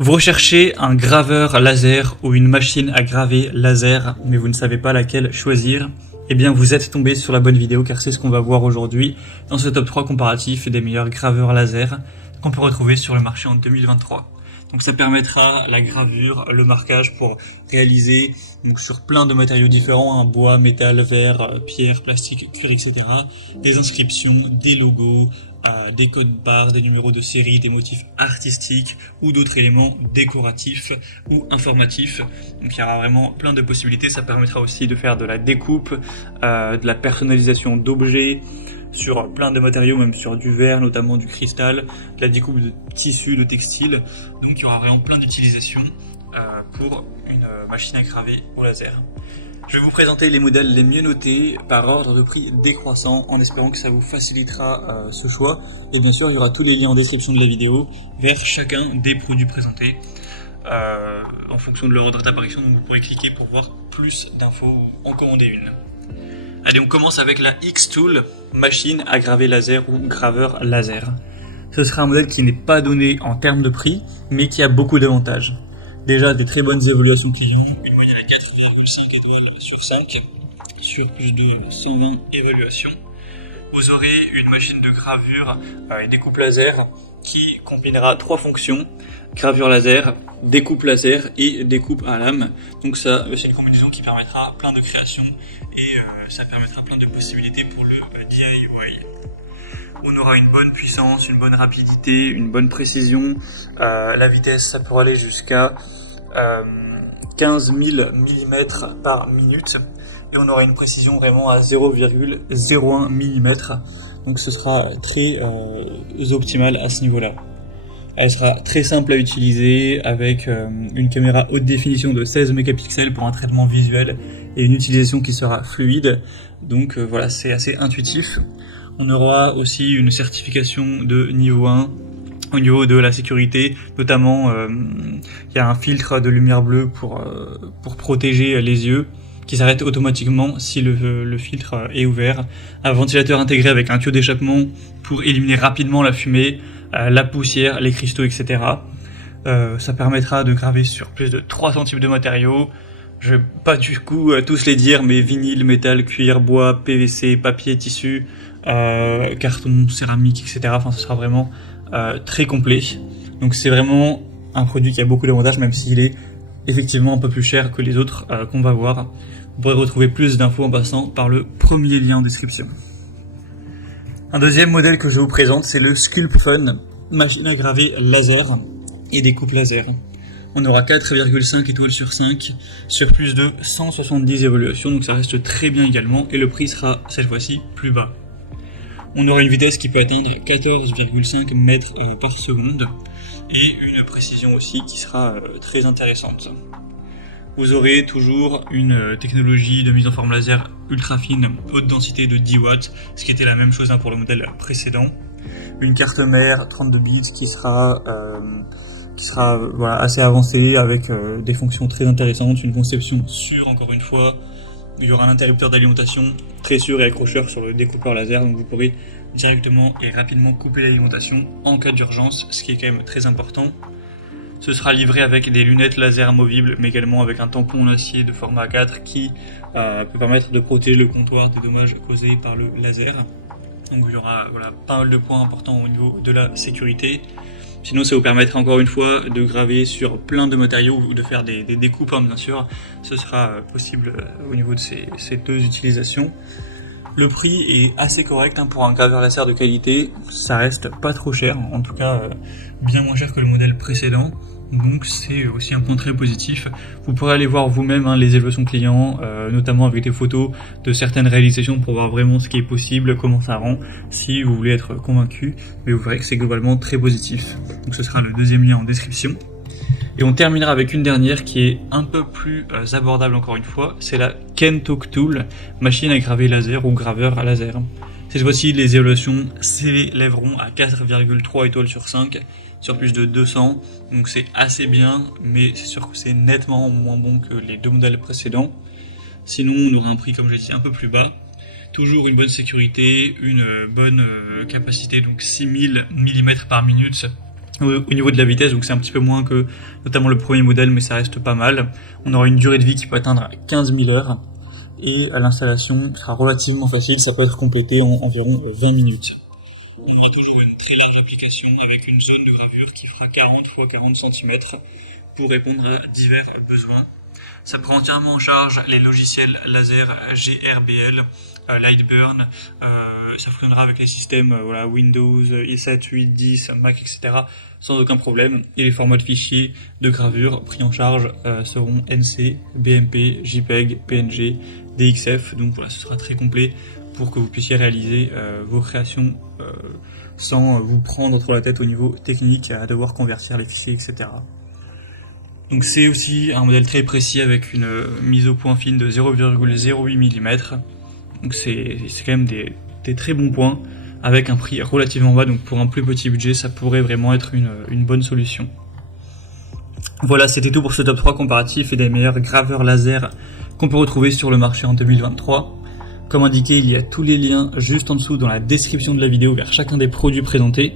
Vous recherchez un graveur laser ou une machine à graver laser, mais vous ne savez pas laquelle choisir? Eh bien, vous êtes tombé sur la bonne vidéo car c'est ce qu'on va voir aujourd'hui dans ce top 3 comparatif des meilleurs graveurs laser qu'on peut retrouver sur le marché en 2023. Donc ça permettra la gravure, le marquage pour réaliser donc sur plein de matériaux différents, hein, bois, métal, verre, pierre, plastique, cuir, etc. Des inscriptions, des logos, des codes barres, des numéros de série, des motifs artistiques ou d'autres éléments décoratifs ou informatifs. Donc il y aura vraiment plein de possibilités. Ça permettra aussi de faire de la découpe, de la personnalisation d'objets sur plein de matériaux, même sur du verre, notamment du cristal, de la découpe de tissus, de textiles. Donc il y aura vraiment plein d'utilisations pour une machine à graver au laser. Je vais vous présenter les modèles les mieux notés par ordre de prix décroissant en espérant que ça vous facilitera ce choix. Et bien sûr, il y aura tous les liens en description de la vidéo vers chacun des produits présentés en fonction de leur ordre d'apparition. Donc vous pourrez cliquer pour voir plus d'infos ou en commander une. Allez, on commence avec la X-Tool, machine à graver laser ou graveur laser. Ce sera un modèle qui n'est pas donné en termes de prix, mais qui a beaucoup d'avantages. Déjà des très bonnes évaluations clients, une moyenne à 4,5 étoiles sur 5, sur plus de 120 évaluations. Vous aurez une machine de gravure et découpe laser qui combinera 3 fonctions, gravure laser, découpe laser et découpe à lame. Donc ça, c'est une combinaison qui permettra plein de créations et ça permettra plein de possibilités pour le DIY. On aura une bonne puissance, une bonne rapidité, une bonne précision. La vitesse, ça pourra aller jusqu'à 15 000 mm par minute. Et on aura une précision vraiment à 0,01 mm. Donc ce sera très optimal à ce niveau-là. Elle sera très simple à utiliser avec une caméra haute définition de 16 mégapixels pour un traitement visuel et une utilisation qui sera fluide. Donc voilà, c'est assez intuitif. On aura aussi une certification de niveau 1 au niveau de la sécurité, notamment il y a un filtre de lumière bleue pour protéger les yeux qui s'arrête automatiquement si le filtre est ouvert. Un ventilateur intégré avec un tuyau d'échappement pour éliminer rapidement la fumée, la poussière, les cristaux, etc. Ça permettra de graver sur plus de 300 types de matériaux. Je vais pas du coup tous les dire, mais vinyle, métal, cuir, bois, PVC, papier, tissu, carton, céramique, etc. Enfin, ce sera vraiment très complet. Donc c'est vraiment un produit qui a beaucoup d'avantages, même s'il est effectivement un peu plus cher que les autres qu'on va voir. Vous pourrez retrouver plus d'infos en passant par le premier lien en description. Un deuxième modèle que je vous présente, c'est le SculptFun, machine à graver laser et découpe laser. On aura 4,5 étoiles sur 5 sur plus de 170 évaluations, donc ça reste très bien également, et le prix sera cette fois-ci plus bas. On aura une vitesse qui peut atteindre 14,5 mètres par seconde et une précision aussi qui sera très intéressante. Vous aurez toujours une technologie de mise en forme laser ultra fine, haute densité de 10 watts, ce qui était la même chose pour le modèle précédent. Une carte mère 32 bits qui sera voilà, assez avancée avec des fonctions très intéressantes, une conception sûre encore une fois. Il y aura un interrupteur d'alimentation très sûr et accrocheur sur le découpeur laser, donc vous pourrez directement et rapidement couper l'alimentation en cas d'urgence, ce qui est quand même très important. Ce sera livré avec des lunettes laser amovibles, mais également avec un tampon en acier de format 4 qui peut permettre de protéger le comptoir des dommages causés par le laser. Donc il y aura voilà, pas mal de points importants au niveau de la sécurité. Sinon, ça vous permettra encore une fois de graver sur plein de matériaux ou de faire des découpes, hein, bien sûr. Ce sera possible au niveau de ces deux utilisations. Le prix est assez correct pour un graveur laser de qualité. Ça reste pas trop cher, en tout cas bien moins cher que le modèle précédent. Donc c'est aussi un point très positif. Vous pourrez aller voir vous-même les évaluations clients, notamment avec des photos de certaines réalisations pour voir vraiment ce qui est possible, comment ça rend, si vous voulez être convaincu. Mais vous verrez que c'est globalement très positif. Donc ce sera le deuxième lien en description. Et on terminera avec une dernière qui est un peu plus abordable encore une fois. C'est la Kentok Tool, machine à graver laser ou graveur à laser. Cette fois-ci, les évaluations s'élèveront à 4,3 étoiles sur 5 sur plus de 200, donc c'est assez bien, mais c'est sûr que c'est nettement moins bon que les deux modèles précédents. Sinon, on aura un prix, comme je l'ai dit, un peu plus bas. Toujours une bonne sécurité, une bonne capacité, donc 6000 mm par minute au niveau de la vitesse, donc c'est un petit peu moins que notamment le premier modèle, mais ça reste pas mal. On aura une durée de vie qui peut atteindre 15 000 heures, et l'installation sera relativement facile, ça peut être complété en environ 20 minutes. On aura toujours une très large application avec une zone de gravure qui fera 40 x 40 cm pour répondre à divers besoins. Ça prend entièrement en charge les logiciels laser GRBL, Lightburn, ça fonctionnera avec les systèmes Windows, i7, 8, 10, Mac, etc. sans aucun problème. Et les formats de fichiers de gravure pris en charge seront NC, BMP, JPEG, PNG, DXF. Donc voilà, ce sera très complet pour que vous puissiez réaliser vos créations sans vous prendre trop la tête au niveau technique à devoir convertir les fichiers, etc. Donc c'est aussi un modèle très précis avec une mise au point fine de 0,08 mm. Donc c'est quand même des très bons points avec un prix relativement bas. Donc pour un plus petit budget, ça pourrait vraiment être une bonne solution. Voilà, c'était tout pour ce top 3 comparatif et des meilleurs graveurs laser qu'on peut retrouver sur le marché en 2023. Comme indiqué, il y a tous les liens juste en dessous dans la description de la vidéo vers chacun des produits présentés.